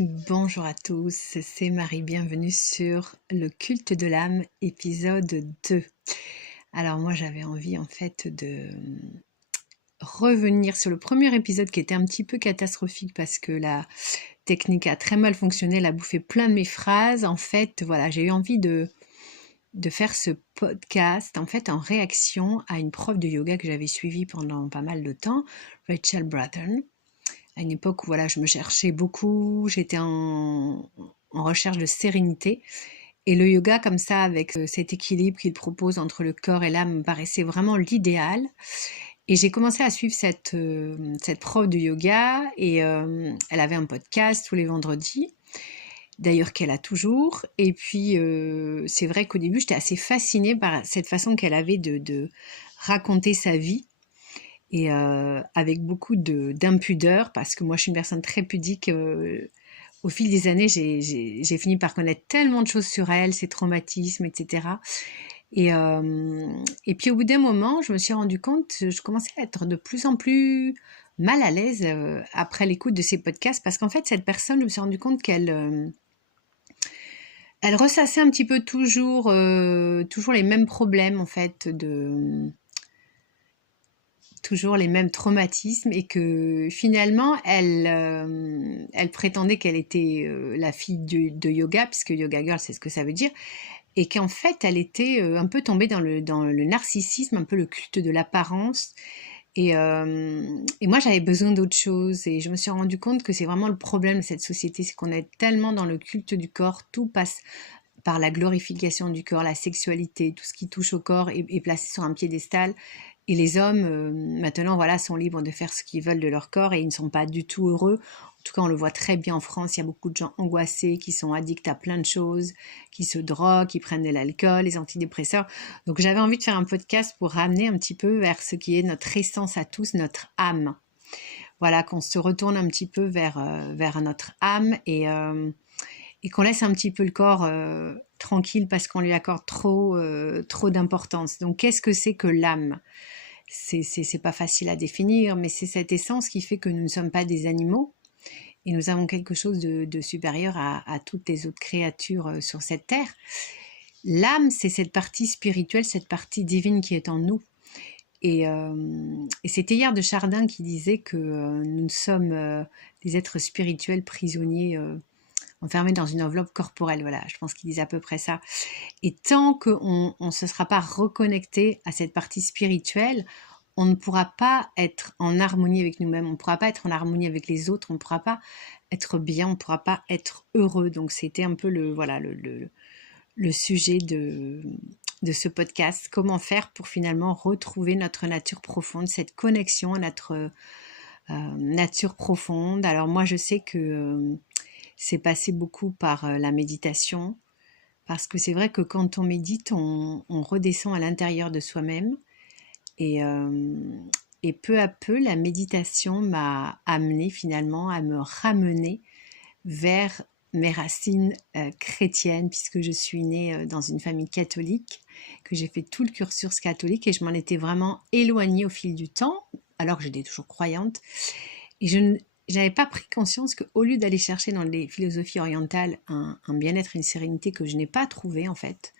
Bonjour à tous, c'est Marie, bienvenue sur le culte de l'âme, épisode 2. Alors moi j'avais envie en fait de revenir sur le premier épisode qui était un petit peu catastrophique parce que la technique a très mal fonctionné, elle a bouffé plein de mes phrases. En fait, voilà, j'ai eu envie de faire ce podcast en fait en réaction à une prof de yoga que j'avais suivie pendant pas mal de temps, Rachel Bratton. À une époque où voilà, je me cherchais beaucoup, j'étais en recherche de sérénité. Et le yoga comme ça, avec cet équilibre qu'il propose entre le corps et l'âme, me paraissait vraiment l'idéal. Et j'ai commencé à suivre cette prof de yoga et elle avait un podcast tous les vendredis, d'ailleurs qu'elle a toujours. Et puis c'est vrai qu'au début, j'étais assez fascinée par cette façon qu'elle avait de raconter sa vie et avec beaucoup d'impudeur, parce que moi je suis une personne très pudique. Au fil des années, j'ai fini par connaître tellement de choses sur elle, ses traumatismes, etc. Et puis au bout d'un moment, je me suis rendu compte, je commençais à être de plus en plus mal à l'aise après l'écoute de ces podcasts, parce qu'en fait, cette personne, je me suis rendu compte elle ressassait un petit peu toujours les mêmes problèmes, en fait, toujours les mêmes traumatismes, et que finalement elle prétendait qu'elle était la fille de yoga, puisque yoga girl c'est ce que ça veut dire, et qu'en fait elle était un peu tombée dans le narcissisme, un peu le culte de l'apparence, et moi j'avais besoin d'autre chose, et je me suis rendu compte que c'est vraiment le problème de cette société, c'est qu'on est tellement dans le culte du corps, tout passe par la glorification du corps, la sexualité, tout ce qui touche au corps est placé sur un piédestal. Et les hommes, maintenant, voilà, sont libres de faire ce qu'ils veulent de leur corps et ils ne sont pas du tout heureux. En tout cas, on le voit très bien en France. Il y a beaucoup de gens angoissés qui sont addicts à plein de choses, qui se droguent, qui prennent de l'alcool, les antidépresseurs. Donc, j'avais envie de faire un podcast pour ramener un petit peu vers ce qui est notre essence à tous, notre âme. Voilà, qu'on se retourne un petit peu vers notre âme, et qu'on laisse un petit peu le corps tranquille parce qu'on lui accorde trop d'importance. Donc, qu'est-ce que c'est que l'âme? C'est pas facile à définir, mais c'est cette essence qui fait que nous ne sommes pas des animaux et nous avons quelque chose de supérieur à toutes les autres créatures sur cette terre. L'âme, c'est cette partie spirituelle, cette partie divine qui est en nous. Et c'était hier de Chardin qui disait que nous sommes des êtres spirituels prisonniers, enfermés dans une enveloppe corporelle. Voilà, je pense qu'il disait à peu près ça. Et tant qu'on ne se sera pas reconnecté à cette partie spirituelle, on ne pourra pas être en harmonie avec nous-mêmes, on ne pourra pas être en harmonie avec les autres, on ne pourra pas être bien, on ne pourra pas être heureux. Donc c'était un peu le sujet de ce podcast. Comment faire pour finalement retrouver notre nature profonde, cette connexion à notre nature profonde. Alors moi je sais que c'est passé beaucoup par la méditation, parce que c'est vrai que quand on médite, on redescend à l'intérieur de soi-même. Et, euh, et peu à peu, la méditation m'a amené finalement à me ramener vers mes racines chrétiennes, puisque je suis née dans une famille catholique, que j'ai fait tout le cursus catholique, et je m'en étais vraiment éloignée au fil du temps, alors que j'étais toujours croyante. Et je n'avais pas pris conscience qu'au lieu d'aller chercher dans les philosophies orientales un bien-être, une sérénité que je n'ai pas trouvé en fait,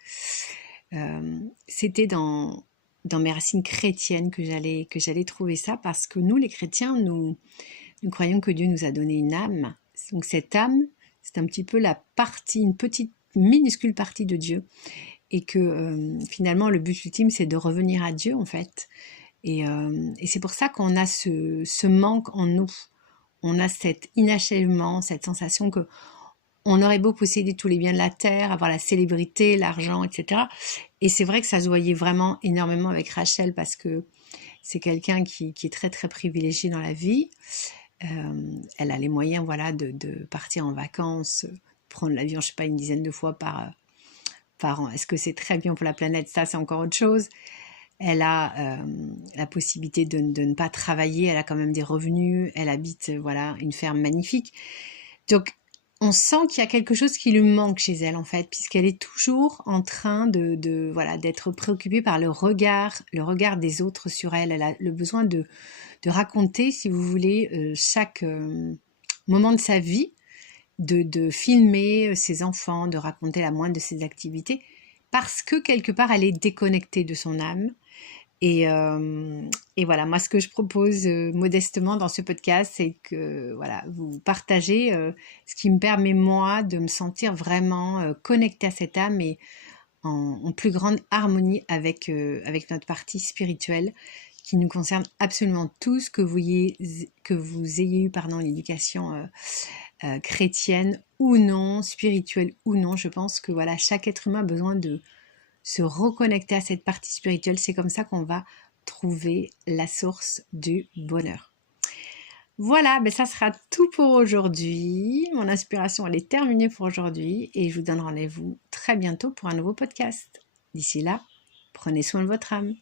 c'était dans mes racines chrétiennes que j'allais trouver ça, parce que nous les chrétiens, nous croyons que Dieu nous a donné une âme. Donc cette âme, c'est un petit peu une petite minuscule partie de Dieu, et que finalement le but ultime c'est de revenir à Dieu en fait. Et c'est pour ça qu'on a ce manque en nous, on a cet inachèvement, cette sensation que on aurait beau posséder tous les biens de la terre, avoir la célébrité, l'argent, etc. Et c'est vrai que ça se voyait vraiment énormément avec Rachel, parce que c'est quelqu'un qui est très très privilégié dans la vie. Elle a les moyens, voilà, de partir en vacances, prendre l'avion, je sais pas, une dizaine de fois par an. Est-ce que c'est très bien pour la planète? Ça, c'est encore autre chose. Elle a la possibilité de ne pas travailler, elle a quand même des revenus, elle habite voilà, une ferme magnifique. Donc, on sent qu'il y a quelque chose qui lui manque chez elle, en fait, puisqu'elle est toujours en train voilà, d'être préoccupée par le regard des autres sur elle. Elle a le besoin de raconter, si vous voulez, chaque moment de sa vie. de filmer ses enfants, de raconter la moindre de ses activités, parce que quelque part, elle est déconnectée de son âme. Et, euh, et voilà, moi, ce que je propose modestement dans ce podcast, c'est que voilà, vous partagez ce qui me permet, moi, de me sentir vraiment connectée à cette âme et en plus grande harmonie avec notre partie spirituelle qui nous concerne absolument tous, que vous ayez eu pardon, une éducation chrétienne ou non, spirituelle ou non. Je pense que voilà, chaque être humain a besoin de se reconnecter à cette partie spirituelle. C'est comme ça qu'on va trouver la source du bonheur. Voilà, ben ça sera tout pour aujourd'hui. Mon inspiration, elle est terminée pour aujourd'hui et je vous donne rendez-vous très bientôt pour un nouveau podcast. D'ici là, prenez soin de votre âme.